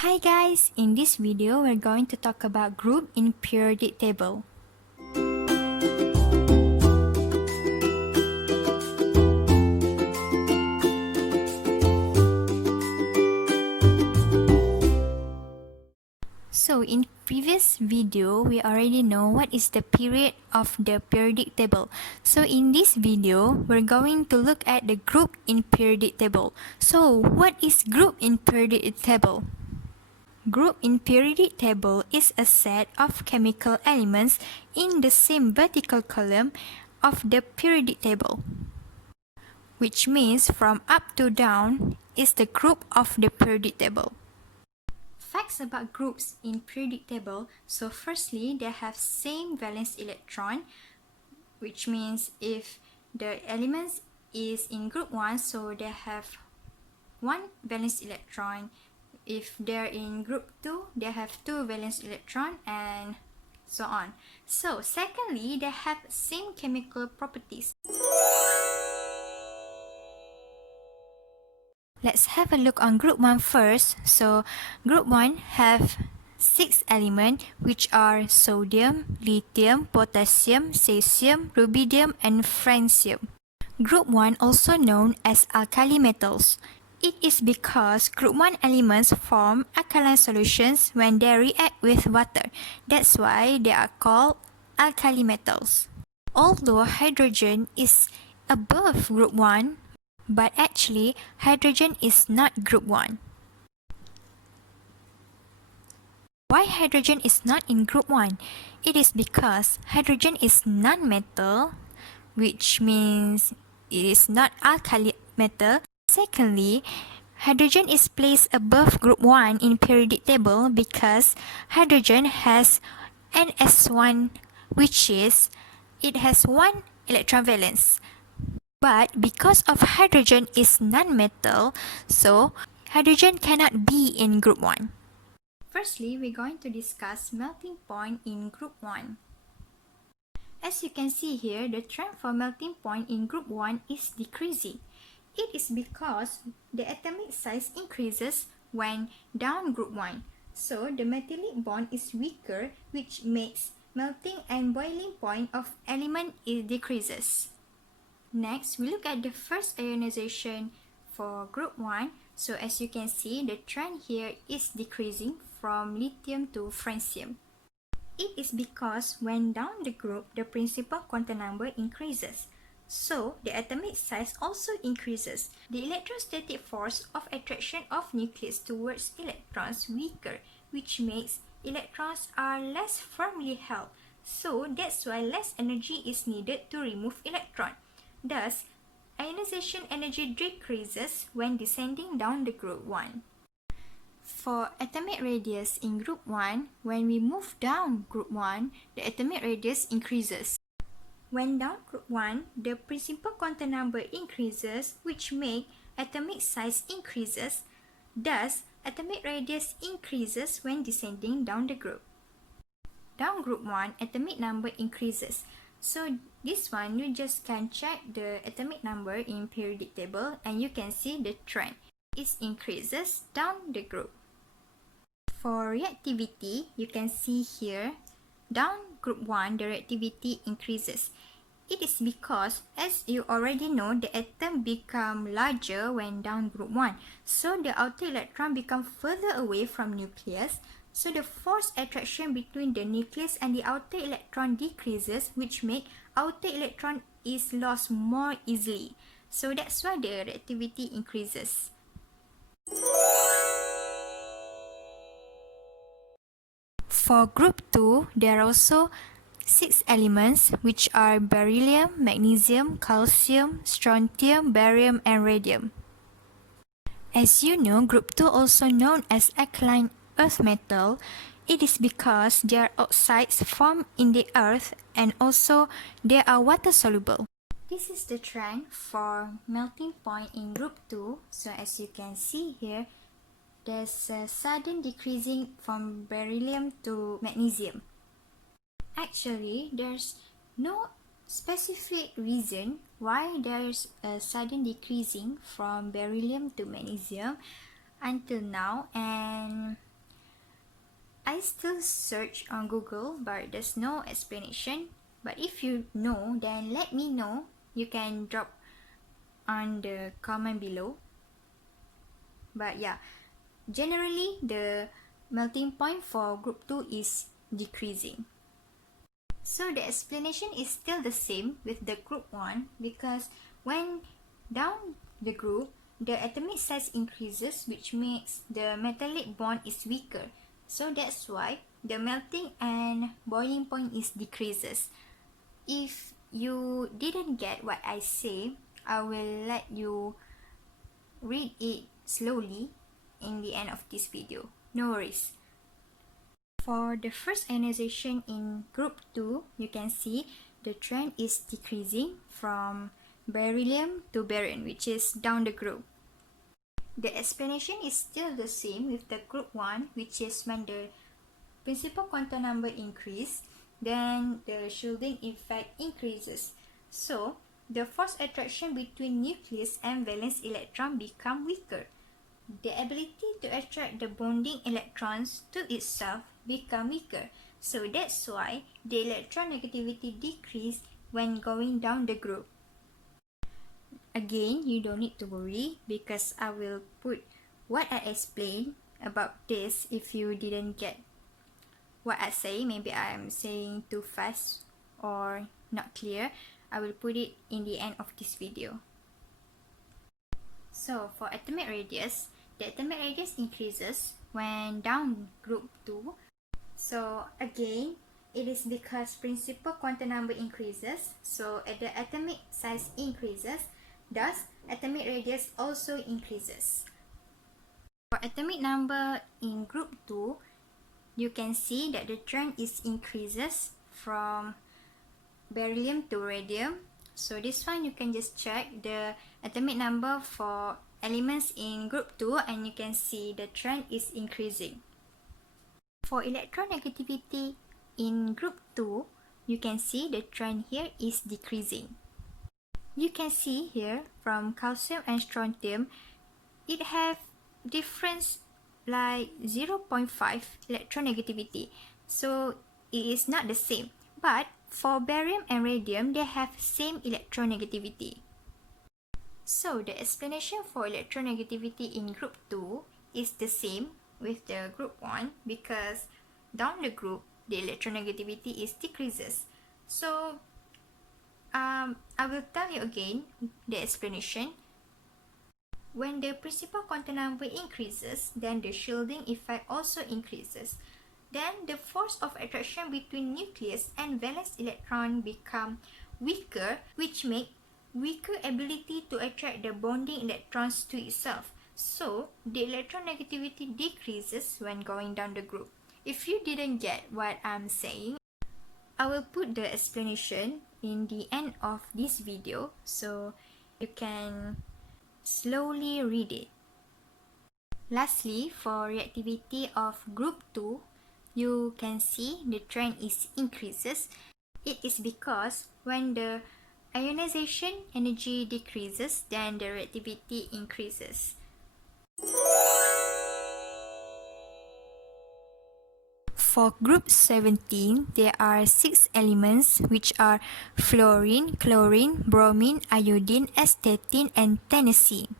Hi guys, in this video we're going to talk about group in periodic table. So in previous video we already know what is the period of the periodic table. So in this video we're going to look at the group in periodic table. So what is group in periodic table? Group in periodic table is a set of chemical elements in the same vertical column of the periodic table, which means from up to down is the group of the periodic table. Facts about groups in periodic table. So firstly, they have same valence electron, which means if the elements is in group 1, so they have one valence electron. If they're in group 2, they have two valence electron and so on. So secondly, they have same chemical properties. Let's have a look on group 1 first. So group 1 have 6 elements which are sodium, lithium, potassium, cesium, rubidium and francium. Group 1 also known as alkali metals. It is because group 1 elements form alkaline solutions when they react with water. That's why they are called alkali metals. Although hydrogen is above group 1, but actually hydrogen is not group 1. Why hydrogen is not in group 1? It is because hydrogen is non-metal, which means it is not alkali metal. Secondly, hydrogen is placed above group 1 in periodic table because hydrogen has NS1, which is it has one electron valence. But because of hydrogen is non-metal, so hydrogen cannot be in group 1. Firstly, we're going to discuss melting point in group 1. As you can see here, the trend for melting point in group 1 is decreasing. It is because the atomic size increases when down group 1. So the metallic bond is weaker, which makes melting and boiling point of element decreases. Next, we look at the first ionization for group 1. So as you can see, the trend here is decreasing from lithium to francium. It is because when down the group, the principal quantum number increases. So, the atomic size also increases. The electrostatic force of attraction of nucleus towards electrons weaker, which makes electrons are less firmly held. So, that's why less energy is needed to remove electron. Thus, ionization energy decreases when descending down the group 1. For atomic radius in group 1, when we move down group 1, the atomic radius increases. When down group 1, the principal quantum number increases, which make atomic size increases. Thus, atomic radius increases when descending down the group. Down group 1, atomic number increases. So this one, you just can check the atomic number in periodic table and you can see the trend. It increases down the group. For reactivity, you can see here, down group 1, the reactivity increases. It is because, as you already know, the atom become larger when down group 1. So the outer electron become further away from nucleus. So the force attraction between the nucleus and the outer electron decreases, which make outer electron is lost more easily. So that's why the reactivity increases. For group 2, there are also 6 elements which are beryllium, magnesium, calcium, strontium, barium and radium. As you know, group 2 also known as alkaline earth metal. It is because their oxides form in the earth and also they are water soluble. This is the trend for melting point in group 2. So as you can see here, there's a sudden decreasing from beryllium to magnesium. Actually, there's no specific reason why there's a sudden decreasing from beryllium to magnesium until now, and I still search on Google, but there's no explanation. But if you know, then let me know. You can drop on the comment below. But yeah, generally the melting point for group 2 is decreasing. So the explanation is still the same with the group 1 because when down the group, the atomic size increases, which makes the metallic bond is weaker. So that's why the melting and boiling point is decreases. If you didn't get what I say, I will let you read it slowly in the end of this video. No worries. For the first ionization in group 2, you can see the trend is decreasing from beryllium to barium, which is down the group. The explanation is still the same with the group 1, which is when the principal quantum number increase, then the shielding effect increases. So, the force attraction between nucleus and valence electron become weaker. The ability to attract the bonding electrons to itself become weaker. So that's why the electronegativity decrease when going down the group. Again, you don't need to worry because I will put what I explained about this if you didn't get what I say. Maybe I'm saying too fast or not clear. I will put it in the end of this video. So for atomic radius, the atomic radius increases when down group 2. So again, it is because principal quantum number increases, so the atomic size increases, thus atomic radius also increases. For atomic number in group 2, you can see that the trend is increases from beryllium to radium. So this one you can just check the atomic number for elements in group 2 and you can see the trend is increasing. For electronegativity in group 2, you can see the trend here is decreasing. You can see here from calcium and strontium, it have difference like 0.5 electronegativity. So it is not the same. But for barium and radium, they have same electronegativity. So the explanation for electronegativity in group 2 is the same with the group 1 because down the group, the electronegativity is decreases. So I will tell you again the explanation. When the principal quantum number increases, then the shielding effect also increases. Then the force of attraction between nucleus and valence electron become weaker, which make weaker ability to attract the bonding electrons to itself. So the electronegativity decreases when going down the group. If you didn't get what I'm saying, I will put the explanation in the end of this video so you can slowly read it. Lastly, for reactivity of group 2, you can see the trend is increases. It is because when the ionization energy decreases, then the reactivity increases. For group 17, there are 6 elements which are fluorine, chlorine, bromine, iodine, astatine, and tennessine.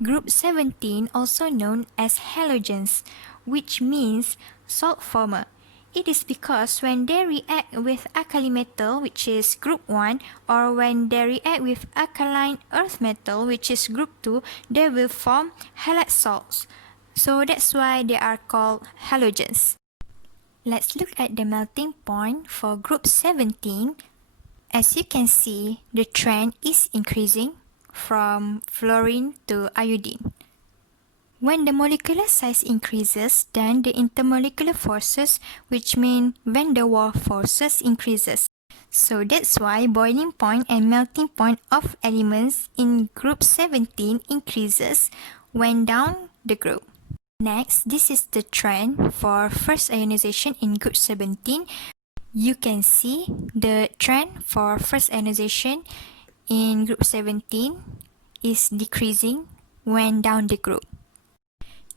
Group 17, also known as halogens, which means salt former. It is because when they react with alkali metal, which is group 1, or when they react with alkaline earth metal, which is group 2, they will form halide salts. So that's why they are called halogens. Let's look at the melting point for group 17. As you can see, the trend is increasing from fluorine to iodine. When the molecular size increases, then the intermolecular forces, which mean van der Waals forces, increases. So that's why boiling point and melting point of elements in group 17 increases when down the group. Next, this is the trend for first ionization in group 17. You can see the trend for first ionization in group 17 is decreasing when down the group.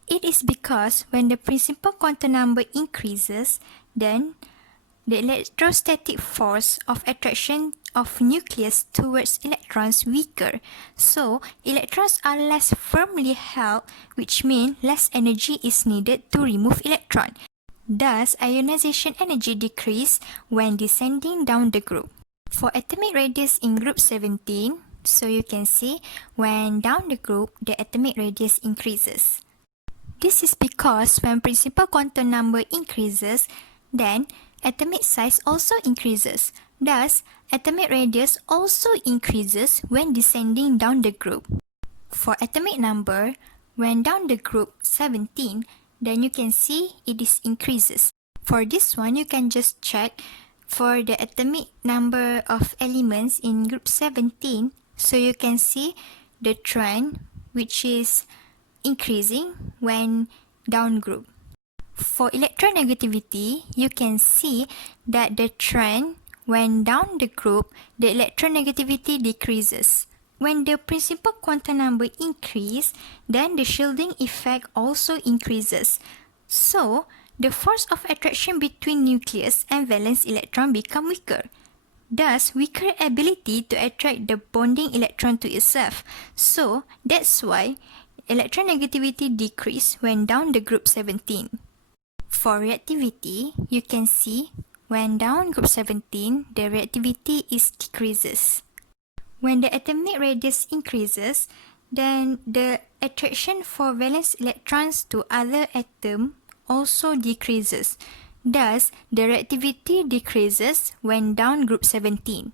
It is because when the principal quantum number increases, then the electrostatic force of attraction of nucleus towards electrons weaker. So, electrons are less firmly held, which means less energy is needed to remove electron. Thus, ionization energy decrease when descending down the group. For atomic radius in group 17, so you can see when down the group, the atomic radius increases. This is because when principal quantum number increases, then atomic size also increases. Thus, atomic radius also increases when descending down the group. For atomic number, when down the group 17, then you can see it is increases. For this one, you can just check for the atomic number of elements in group 17. So you can see the trend which is increasing when down group. For electronegativity, you can see that the trend when down the group, the electronegativity decreases. When the principal quantum number increase, then the shielding effect also increases. So, the force of attraction between nucleus and valence electron become weaker. Thus, weaker ability to attract the bonding electron to itself. So, that's why electronegativity decrease when down the group 17. For reactivity, you can see when down group 17, the reactivity is decreases. When the atomic radius increases, then the attraction for valence electrons to other atom also decreases. Thus, the reactivity decreases when down group 17.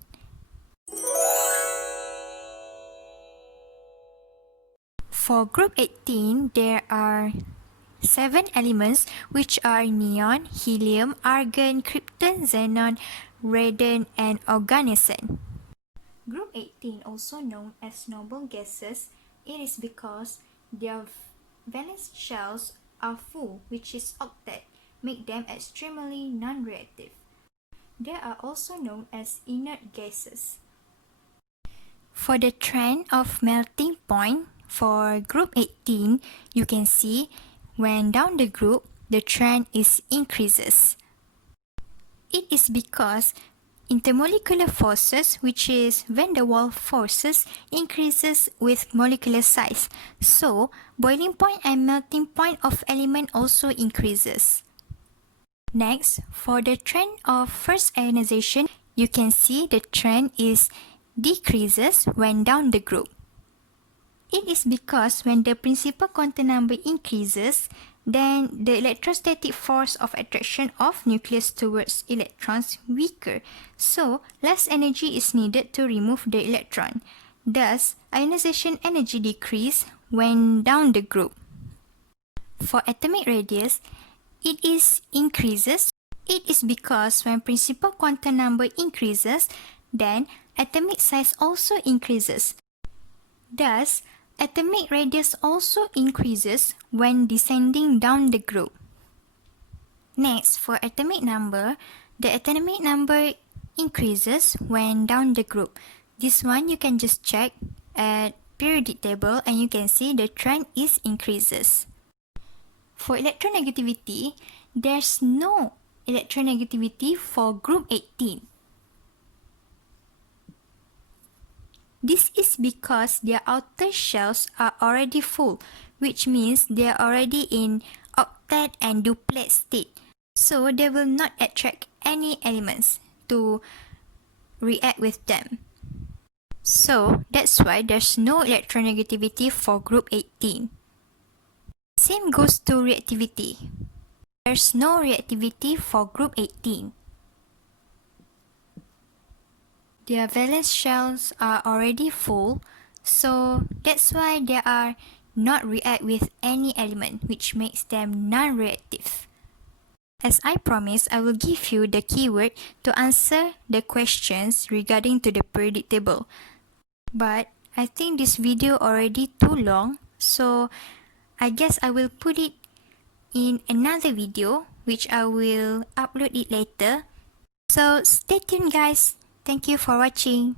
For group 18, there are 7 elements which are neon, helium, argon, krypton, xenon, radon, and organesson. Group 18, also known as noble gases, it is because their valence shells are full, which is octet, make them extremely non-reactive. They are also known as inert gases. For the trend of melting point, for group 18, you can see when down the group, the trend is increases. It is because intermolecular forces, which is van der Waals forces, increases with molecular size. So, boiling point and melting point of element also increases. Next, for the trend of first ionization, you can see the trend is decreases when down the group. It is because when the principal quantum number increases, then the electrostatic force of attraction of nucleus towards electrons weaker, so less energy is needed to remove the electron. Thus, ionization energy decrease when down the group. For atomic radius, it is increases. It is because when principal quantum number increases, then atomic size also increases. Thus, atomic radius also increases when descending down the group. Next, for atomic number, the atomic number increases when down the group. This one you can just check at periodic table and you can see the trend is increases. For electronegativity, there's no electronegativity for group 18. This is because their outer shells are already full, which means they are already in octet and duplet state. So they will not attract any elements to react with them. So that's why there's no electronegativity for group 18. Same goes to reactivity. There's no reactivity for group 18. Their valence shells are already full, so that's why they are not react with any element, which makes them non-reactive. As I promised, I will give you the keyword to answer the questions regarding to the periodic table. But I think this video already too long, so I guess I will put it in another video, which I will upload it later. So stay tuned guys. Thank you for watching.